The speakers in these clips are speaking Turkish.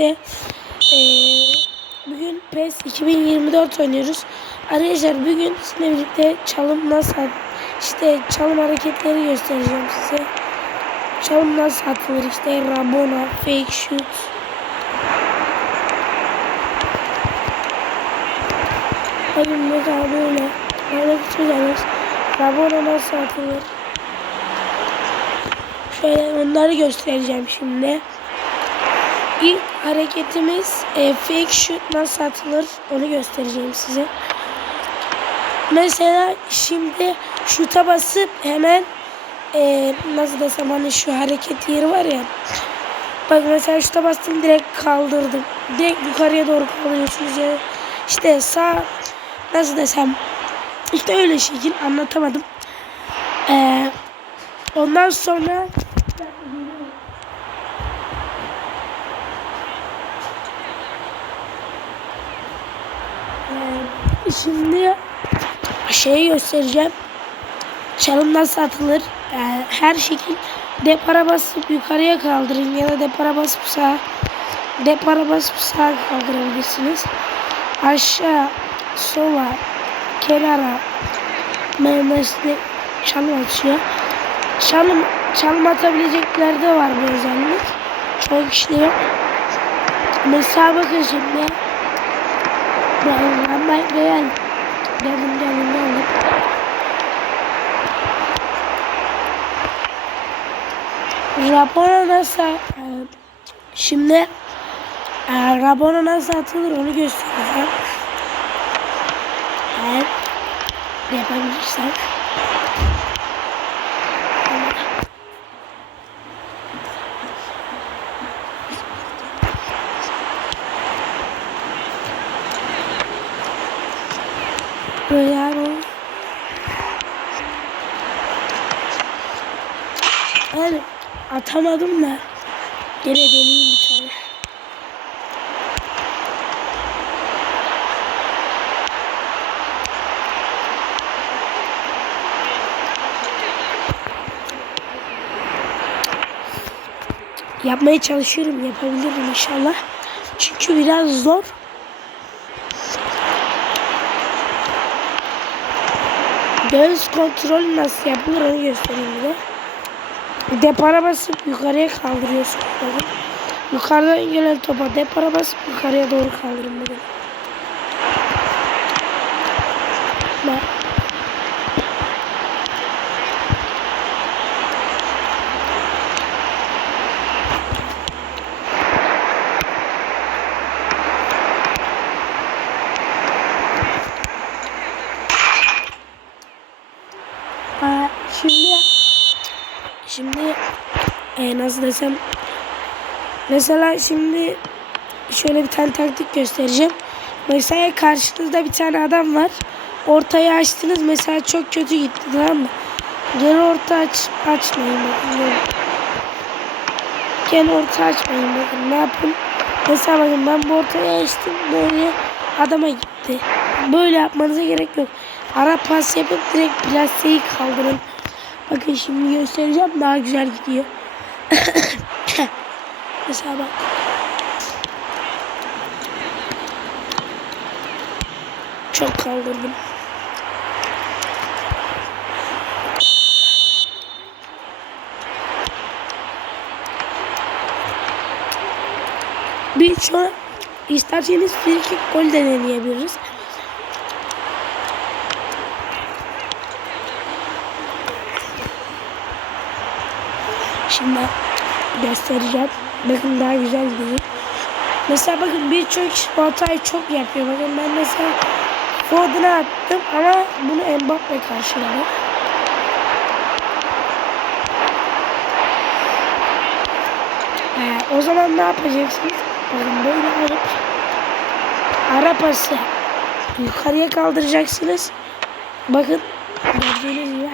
birlikte eee, bugün PES 2024 oynuyoruz. Arkadaşlar bugün sizinle birlikte çalım nasıl işte çalım hareketleri göstereceğim size. Çalım nasıl atılır işte Rabona, fake shoot. Bakın mesela böyle. Böyle tutuyoruz. Rabona nasıl atılır? Şöyle onları göstereceğim şimdi. İlk hareketimiz e, fake shoot nasıl atılır onu göstereceğim size. Mesela şimdi şuta basıp hemen e, nasıl desem hani şu hareket yeri var ya. Bak mesela şuta bastım direkt kaldırdım. Direkt yukarıya doğru kaldırıyorsunuz ya. İşte sağ nasıl desem işte öyle şekil anlatamadım. Ee, ondan sonra Ee, şimdi şeyi göstereceğim. Çalım nasıl atılır? Ee, her şekil depara basıp yukarıya kaldırın ya da depara basıp sağa depara basıp sağa kaldırabilirsiniz. Aşağı, sola, kenara mesela çalım atıyor. Çalım, çalım atabilecekler de var bu özellik. Çok kişide yok. Mesela bakın şimdi ben ben ben gel. Geldim geldim geldim. Rabona nasıl e, şimdi e, Rabona nasıl atılır onu göstereceğim. Eğer yapabilirsem. Böyle Yani atamadım da gene deneyeyim bir tane. Yapmaya çalışıyorum. Yapabilirim inşallah. Çünkü biraz zor. Göğüs kontrolü nasıl yapılır onu göstereyim bir de. Depara basıp yukarıya kaldırıyorsun. Yukarıdan gelen topa depara basıp yukarıya doğru kaldırın bakın. Bak. Aa, şimdi şimdi desem mesela şimdi şöyle bir tane taktik göstereceğim. Mesela karşınızda bir tane adam var. Ortayı açtınız mesela çok kötü gitti tamam mı? Gene orta aç, açmayın bakın. Gene. Orta açmayın bakın. Ne yapın? Mesela bakın ben bu ortayı açtım böyle adama gitti. Böyle yapmanıza gerek yok. Ara pas yapıp direkt plaseyi kaldırın. Bakın şimdi göstereceğim daha güzel gidiyor. Mesela bak. Çok kaldırdım. Bir an isterseniz kick gol de deneyebiliriz. Şimdi göstereceğim. Bakın daha güzel gidiyor. Mesela bakın birçok kişi bu hatayı çok yapıyor. Bakın ben mesela Foden'a attım ama bunu Mbappe karşıladı. Ee, o zaman ne yapacaksınız? Bakın böyle alıp ara pası yukarıya kaldıracaksınız. Bakın gördüğünüz gibi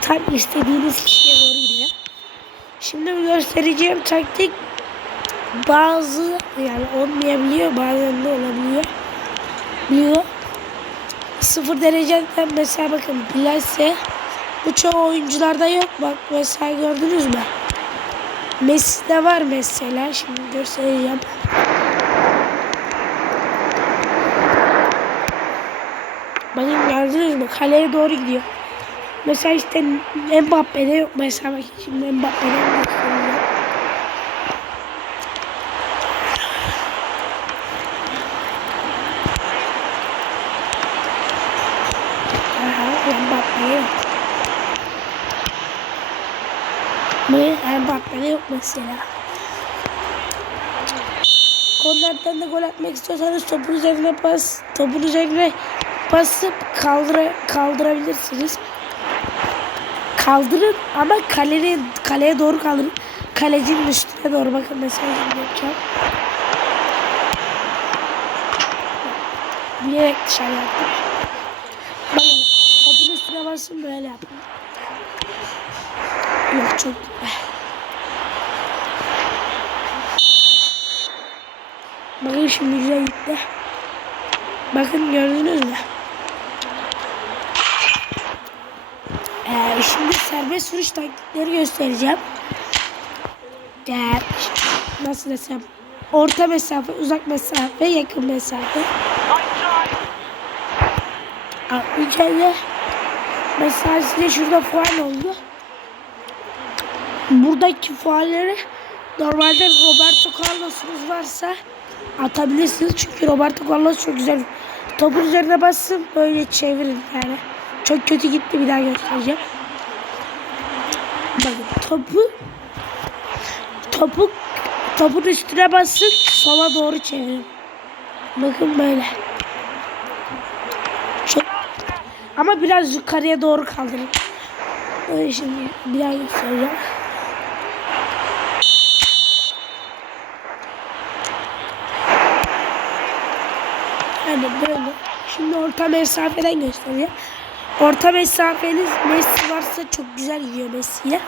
tam istediğiniz kişiye doğru gidiyor. Şimdi göstereceğim taktik bazı yani olmayabiliyor bazen de olabiliyor. Biliyor. Sıfır dereceden mesela bakın plase bu çoğu oyuncularda yok. Bak mesela gördünüz mü? Messi'de var mesela. Şimdi göstereceğim. Bakın gördünüz mü? Kaleye doğru gidiyor. Mesela işte Mbappe'de yok. Mesela bak şimdi Mbappe'den. Aha, Mbappe'de yok. Mbappe'de yok mesela. Kornerden de gol atmak istiyorsanız topun üzerine pas, topun üzerine basıp kaldıra, kaldırabilirsiniz. Kaldırın ama kaleye, kaleye doğru kaldırın. Kalecinin üstüne doğru bakın şimdi yapacağım. Bilerek dışarı yaptım. Bakın topun üstüne basın böyle yapın. Yok çok Bakın şimdi güzel gitti. Bakın gördünüz mü? Ee, şimdi serbest vuruş taktikleri göstereceğim. Nasıl desem? Orta mesafe, uzak mesafe, yakın mesafe. Önce mesela size şurada faal oldu. Buradaki faalleri normalde Roberto Carlos'unuz varsa atabilirsiniz. Çünkü Roberto Carlos çok güzel. Topun üzerine basın böyle çevirin yani. Çok kötü gitti bir daha göstereceğim. Bakın topu topu topun üstüne basın sola doğru çevirin. Bakın böyle. Çok, ama biraz yukarıya doğru kaldırın. Böyle şimdi bir daha göstereceğim. Yani böyle. Şimdi orta mesafeden gösteriyor. Orta mesafeniz Messi varsa çok güzel gidiyor Messi'ye.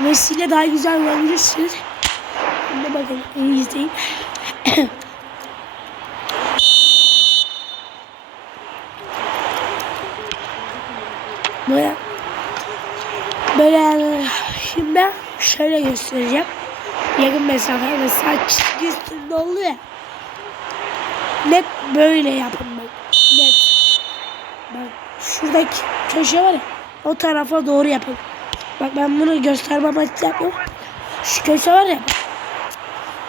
Messi ile daha güzel olabilirsiniz. Şimdi bakın iyi izleyin. Böyle böyle şimdi ben şöyle göstereceğim. Yakın mesafe mesela çizgi üstünde oluyor. Net böyle yapın bak. Net. Bak şuradaki köşe var ya. O tarafa doğru yapın. Bak ben bunu gösterme amaçlı yapıyorum. Şu köşe var ya.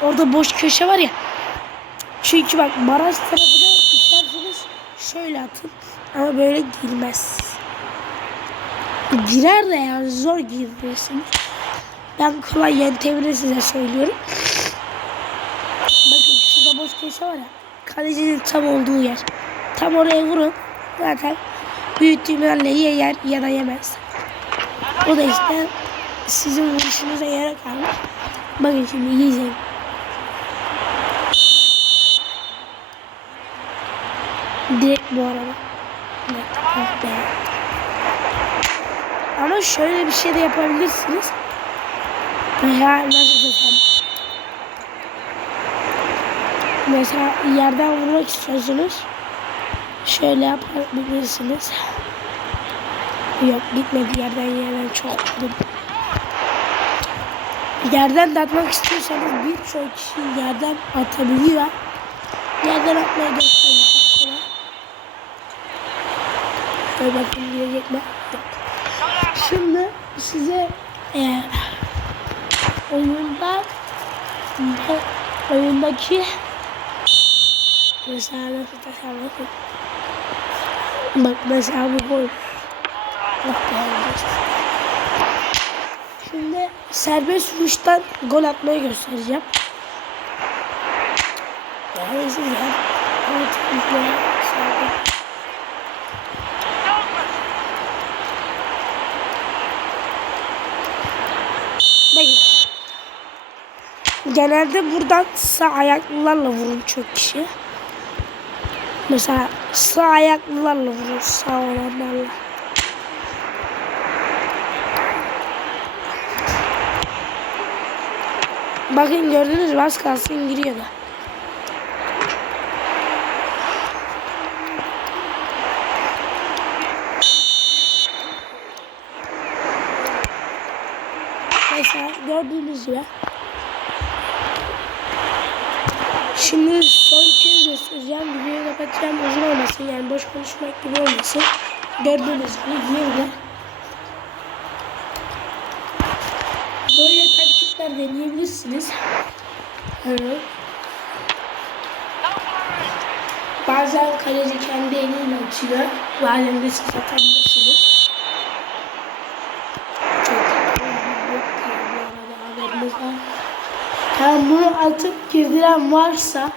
Orada boş köşe var ya. Çünkü bak baraj tarafına isterseniz şöyle atın. Ama böyle girmez. Girer de yani zor giriyorsunuz. Ben kolay yöntemini size söylüyorum. Bakın şurada boş köşe var ya. Kalecinin tam olduğu yer. Tam oraya vurun. Zaten büyük ihtimalle ya yer ya da yemez. O da işte sizin vuruşunuza yere kalmış. Bakın şimdi izleyin. Direkt bu arada. Evet, ah be. Ama şöyle bir şey de yapabilirsiniz. Veya nasıl desem. Mesela yerden vurmak istiyorsunuz. Şöyle yapabilirsiniz. Yok gitmedi yerden yerden çok vurdum. Yerden de atmak istiyorsanız birçok kişi yerden atabiliyor. Yerden atmayı göstereceğim. Kolay. Şöyle bakın girecek mi? Şimdi size e, oyunda oyundaki mesela nasıl tasarlasın bak mesela bu beğendim. şimdi serbest vuruştan gol atmayı göstereceğim. Yani siz ya. Evet, genelde buradan sağ ayaklılarla vurur çok kişi. Mesela sağ ayaklılarla vurur sağ olanlarla. Bakın gördünüz mü az kalsın giriyordu. Mesela gördüğünüz gibi Şimdi son kez göstereceğim. Videoyu kapatacağım. Uzun olmasın. Yani boş konuşmak gibi olmasın. Gördüğünüz gibi yerde. Böyle taktikler deneyebilirsiniz. Evet. Bazen kaleci kendi eliyle atıyor. Bazen de siz atabilirsiniz. Çok yok bu arada haberiniz var. Yani bunu atıp girdiren varsa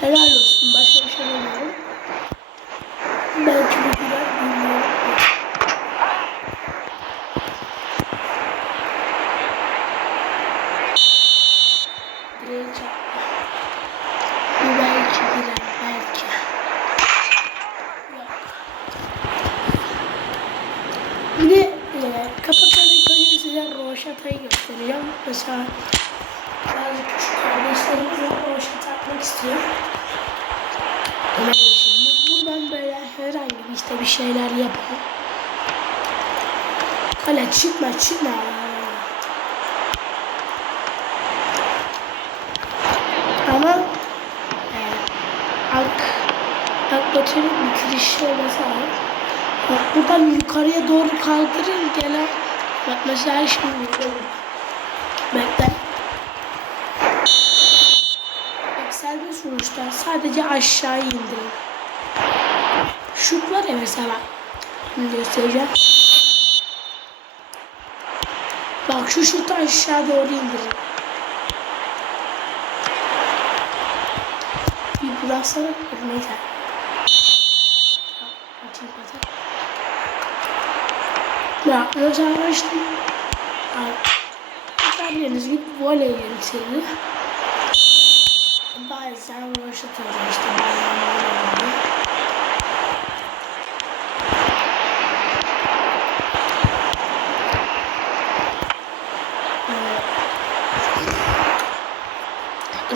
helal olsun. Başka bir şey demiyorum. Belki bu girer bilmiyorum. Direğe çarptı. Bu belki girer. Belki. Yok. Bir de e, kapatan ilk önce size roşatayı göstereceğim. Mesela bazı küçük kardeşlerimiz de roşata istiyor. Öyle şimdi. Buradan böyle herhangi bir işte bir şeyler yapalım. Kale çıkma çıkma. Ama e, ak akbatörün bitirişi lazım. Bak buradan yukarıya doğru kaldırın gelen bak mesela şimdi. Bekle. Vuruşta sadece aşağı indirin. Şut var ya mesela göstereceğim. Bak şu şutu aşağı doğru indirin. Bir bıraksana. Neyse. Açayım patı. Ya mesela işte Gördüğünüz gibi voley roşa tarafı işte voley oluyor.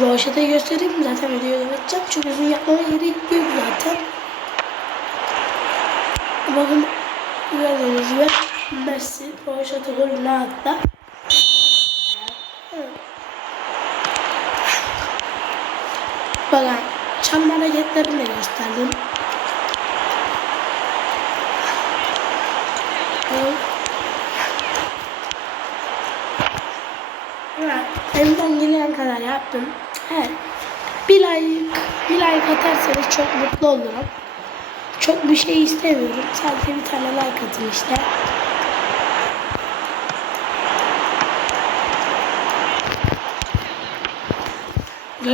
Roşata'yı göstereyim? Zaten videoyu kapatacağım. Çok uzun yapmama gerek yok zaten. Bakın gördüğünüz gibi Messi Roşata golünü attı. Evet. Bakın çam hareketlerini gösterdim. Evet, elimden gelen kadar yaptım. Evet. Bir like, bir like atarsanız çok mutlu olurum. Çok bir şey istemiyorum. Sadece bir tane like atın işte.